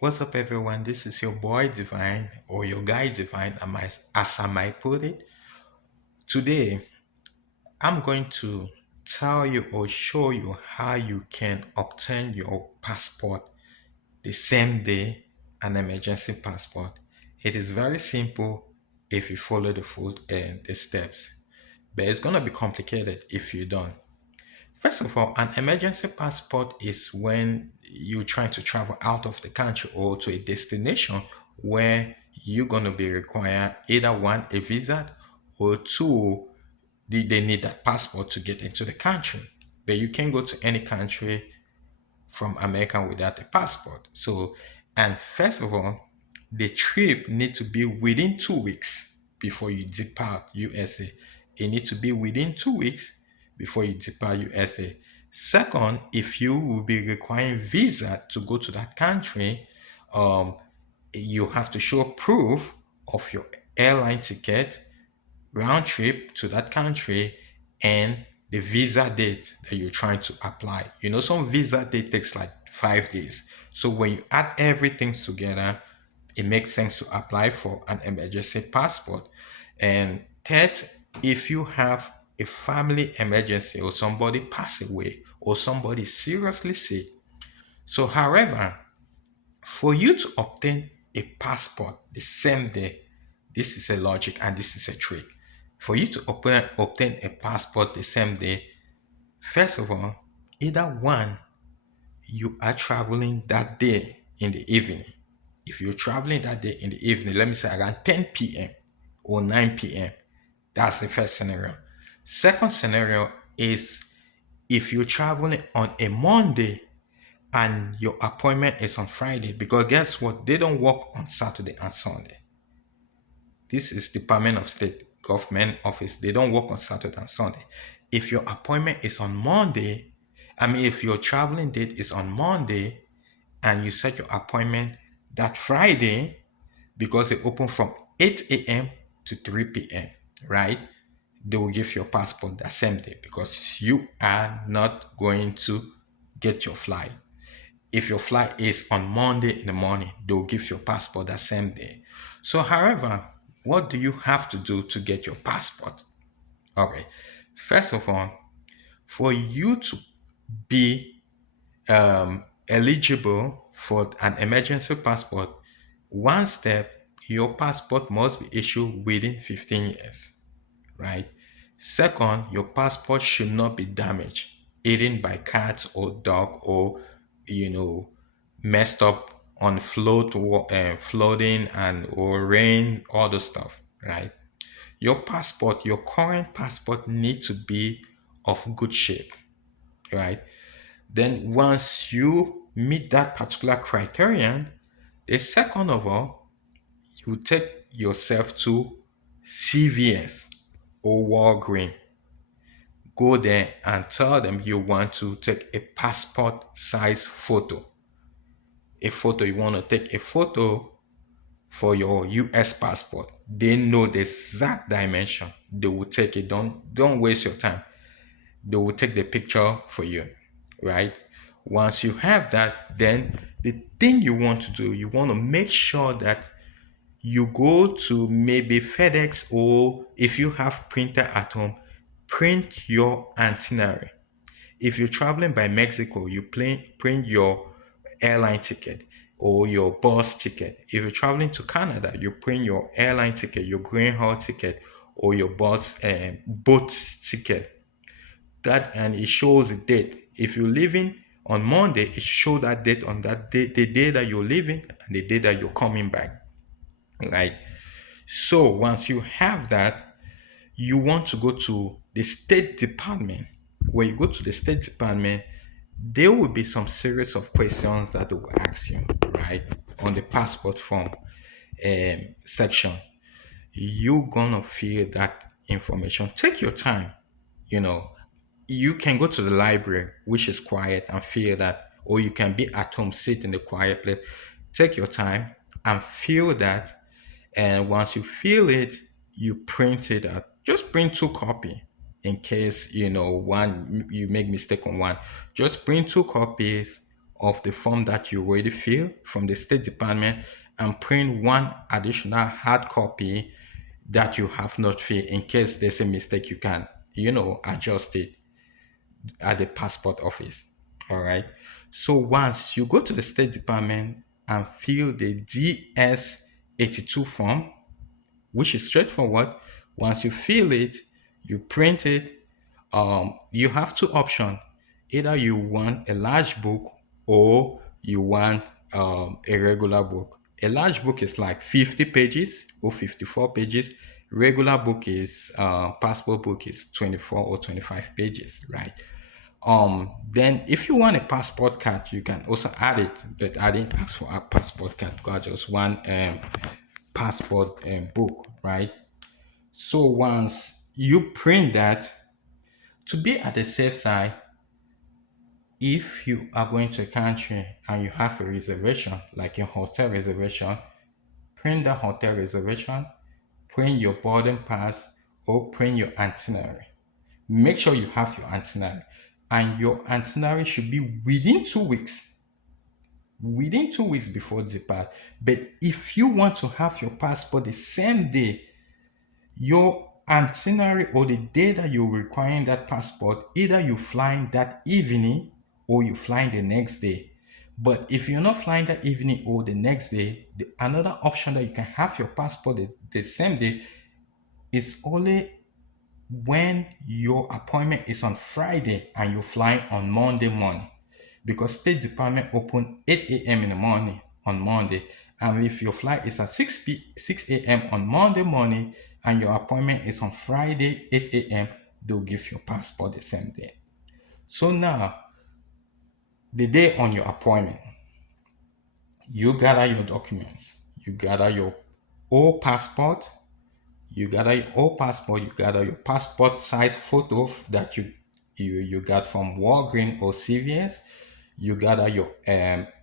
What's up, everyone? This is your boy Divine or your guy Divine, as I might put it. Today, I'm going to tell you or show you how you can obtain your passport the same day, an emergency passport. It is very simple if you follow the steps, but it's gonna be complicated if you don't. First of all, an emergency passport is when you're trying to travel out of the country or to a destination where you're going to be required either one, a visa, or two, they need that passport to get into the country. But you can go to any country from America without a passport. So, and first of all, the trip need to be within 2 weeks before you depart USA. It need to be within 2 weeks before you depart USA. Second, if you will be requiring visa to go to that country, um, you have to show proof of your airline ticket round trip to that country and the visa date that you're trying to apply. Some visa date takes like 5 days. So when you add everything together, it makes sense to apply for an emergency passport. And third, if you have a family emergency or somebody pass away or somebody seriously sick. So, however, for you to obtain a passport the same day, this is a logic and this is a trick. For you to obtain a passport the same day, first of all, either one, you are traveling that day in the evening. If you're traveling that day in the evening, let me say around 10 p.m. or 9 p.m., that's the first scenario. Second scenario is if you're traveling on a Monday and your appointment is on Friday, because guess what? They don't work on Saturday and Sunday. This is Department of State government office. They don't work on Saturday and Sunday. If your appointment is on Monday, if your traveling date is on Monday and you set your appointment that Friday, because they open from 8 a.m. to 3 p.m., right? They will give your passport that same day because you are not going to get your flight. If your flight is on Monday in the morning, they'll give your passport that same day. So, however, what do you have to do to get your passport? Okay, first of all, for you to be eligible for an emergency passport, one step, your passport must be issued within 15 years, right? Second, your passport should not be damaged, eaten by cats or dog or, you know, messed up on flooding and or rain, all the stuff, right? Your passport, your current passport needs to be of good shape, right? Then once you meet that particular criterion, the second of all, you take yourself to CVS or Walgreens. Go there and tell them you want to take a passport size photo. You want to take a photo for your US passport. They know the exact dimension. They will take it. Don't waste your time. They will take the picture for you, right? Once you have that, then the thing you want to do, you want to make sure that you go to maybe FedEx, or if you have printer at home, print your itinerary. If you're traveling by Mexico, you print your airline ticket or your bus ticket. If you're traveling to Canada, you print your airline ticket, your green haul ticket, or your bus boat ticket. That, and it shows the date. If you're leaving on Monday, it shows that date on that day, the day that you're leaving and the day that you're coming back. Right. So once you have that, you want to go to the State Department. When you go to the State Department, there will be some series of questions that they will ask you, right, on the passport form section. You're gonna fill that information. Take your time. You know, you can go to the library, which is quiet, and fill that, or you can be at home, sit in the quiet place. Take your time and fill that, and once you fill it, you print it out. Just print two copy in case one you make mistake on one. Just print two copies of the form that you already fill from the State Department and print one additional hard copy that you have not filled. In case there's a mistake, you can, adjust it at the passport office. All right. So once you go to the State Department and fill the DS-82 form, which is straightforward. Once you fill it, you print it. You have two options. Either you want a large book or you want a regular book. A large book is like 50 pages or 54 pages. Regular book is passport book is 24 or 25 pages, right? Then if you want a passport card, you can also add it, but I didn't ask for a passport card because I just want passport book, right? So once you print that, to be at the safe side, if you are going to a country and you have a reservation, like a hotel reservation, print the hotel reservation, print your boarding pass, or print your itinerary. Make sure you have your itinerary, and your itinerary should be within 2 weeks before depart. But if you want to have your passport the same day, your itinerary or the day that you're requiring that passport, either you flying that evening or you flying the next day. But if you're not flying that evening or the next day, another option that you can have your passport the same day is only when your appointment is on Friday and you're flying on Monday morning, because State Department open 8 a.m. in the morning on Monday, and if your flight is at 6 a.m. on Monday morning and your appointment is on Friday 8 a.m., they'll give your passport the same day. So now, the day on your appointment, you gather your documents, you gather your old passport, you gather your passport size photo that you got from Walgreens or CVS. You gather your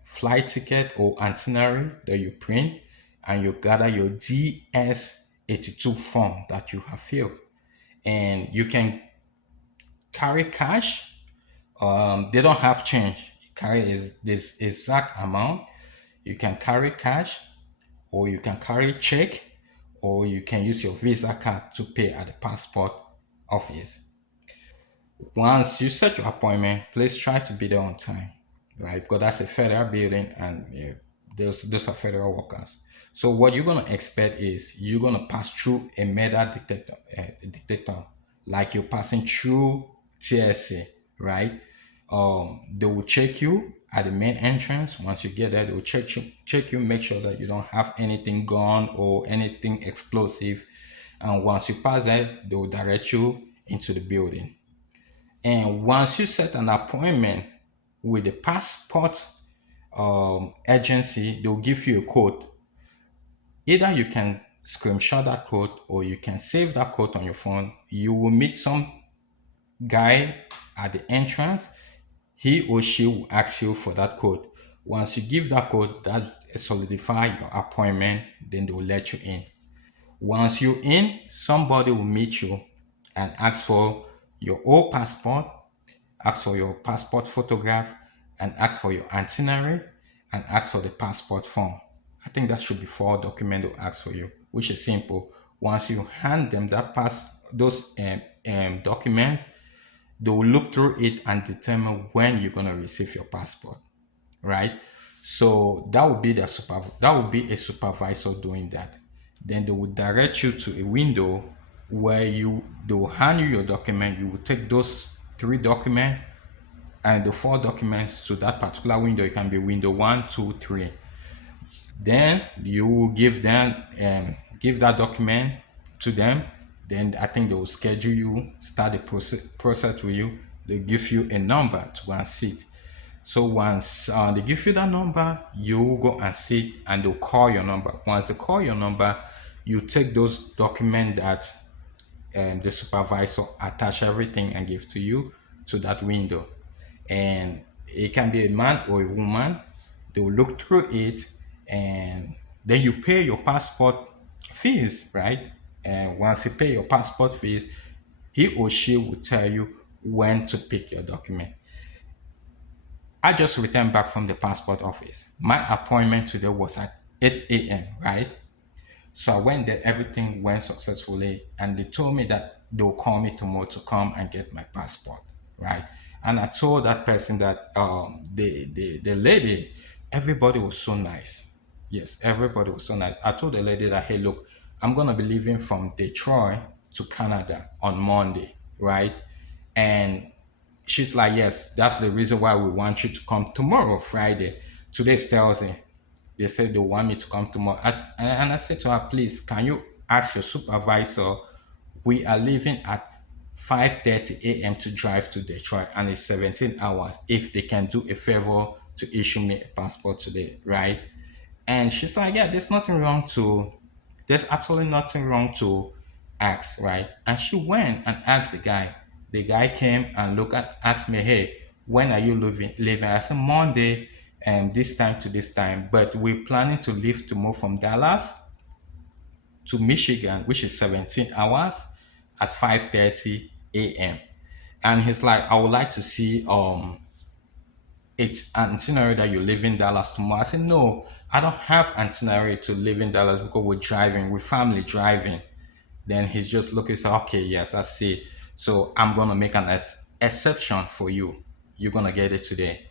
flight ticket or itinerary that you print, and you gather your DS-82 form that you have filled. And you can carry cash. They don't have change. Carry is this exact amount. You can carry cash, or you can carry check, or you can use your Visa card to pay at the passport office. Once you set your appointment, please try to be there on time, right? Because that's a federal building, and yeah, those are federal workers. So what you're gonna expect is you're gonna pass through a metal detector, like you're passing through TSA, right? They will check you at the main entrance. Once you get there, they will check you, make sure that you don't have anything gone or anything explosive. And once you pass that, they will direct you into the building. And once you set an appointment with the passport agency, they'll give you a code. Either you can screenshot that code or you can save that code on your phone. You will meet some guy at the entrance. He or she will ask you for that code. Once you give that code, that solidify your appointment, then they will let you in. Once you're in, somebody will meet you and ask for your old passport, ask for your passport photograph, and ask for your itinerary, and ask for the passport form. I think that should be 4 documents they'll ask for you, which is simple. Once you hand them those documents, they will look through it and determine when you're gonna receive your passport, right? So that would be a supervisor doing that. Then they will direct you to a window where they will hand you your document. You will take those 3 documents and the 4 documents to that particular window. It can be window 1, 2, 3. Then you will give that document to them. Then I think they will schedule you, start the process with you. They give you a number to go and sit. So once they give you that number, you go and sit, and they'll call your number. Once they call your number, you take those documents that the supervisor attach everything and give to you to that window. And it can be a man or a woman. They will look through it, and then you pay your passport fees, right? And once you pay your passport fees, he or she will tell you when to pick your document. I just returned back from the passport office. My appointment today was at 8 a.m., right? So I went there, everything went successfully, and they told me that they'll call me tomorrow to come and get my passport, right? And I told that person that the lady, everybody was so nice. Yes, everybody was so nice. I told the lady that, hey, look, I'm gonna be leaving from Detroit to Canada on Monday, right? And she's like, yes, that's the reason why we want you to come tomorrow, Friday. Today's Thursday. They said they want me to come tomorrow. And I said to her, please, can you ask your supervisor? We are leaving at 5:30 a.m. to drive to Detroit, and it's 17 hours. If they can do a favor to issue me a passport today, right? And she's like, yeah, there's absolutely nothing wrong to ask, right? And she went and asked the guy. The guy came and looked at asked me, hey, when are you leaving? I said Monday and this time to this time. But we're planning to leave to move from Dallas to Michigan, which is 17 hours at 5:30 a.m. And he's like, I would like to see it's itinerary that you live in Dallas tomorrow. I said, no, I don't have itinerary to live in Dallas because we're driving, we're family driving. Then he's just looking, say, okay, yes, I see. So I'm gonna make an exception for you. You're gonna get it today.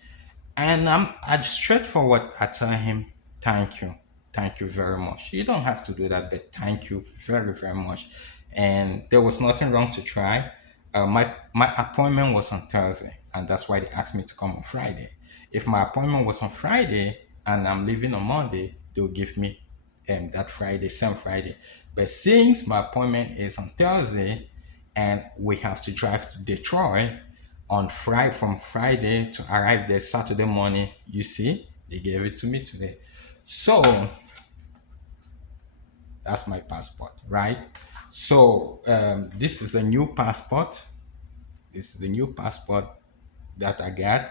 And I straightforward, I tell him, thank you. Thank you very much. You don't have to do that, but thank you very, very much. And there was nothing wrong to try. My appointment was on Thursday, and that's why they asked me to come on Friday. If my appointment was on Friday and I'm leaving on Monday, they'll give me that Friday, same Friday. But since my appointment is on Thursday and we have to drive to Detroit on Friday from Friday to arrive there Saturday morning, you see, they gave it to me today. So that's my passport, right? So this is a new passport. This is the new passport that I got,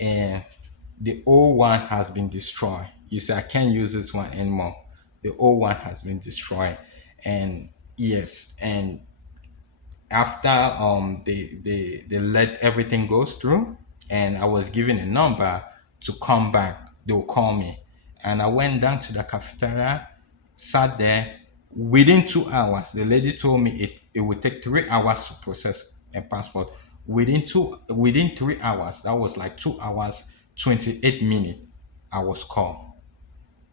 and the old one has been destroyed. You see, I can't use this one anymore. The old one has been destroyed, and yes, and after they let everything goes through, and I was given a number to come back, they'll call me. And I went down to the cafeteria, sat there. Within 2 hours, the lady told me it would take 3 hours to process a passport. Within 3 hours, that was like 2 hours 28 minutes, I was called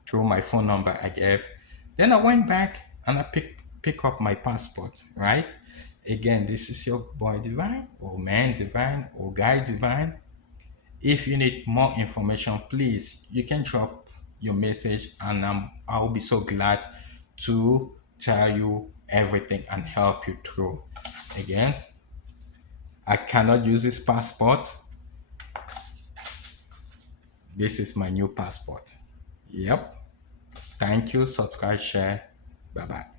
through my phone number I gave. Then I went back and I pick up my passport, right? Again, this is your boy Divine, or man Divine, or guy Divine. If you need more information, please, you can drop your message, and I'll be so glad to tell you everything and help you through. Again, I cannot use this passport. This is my new passport. Yep. Thank you. Subscribe, share. Bye bye.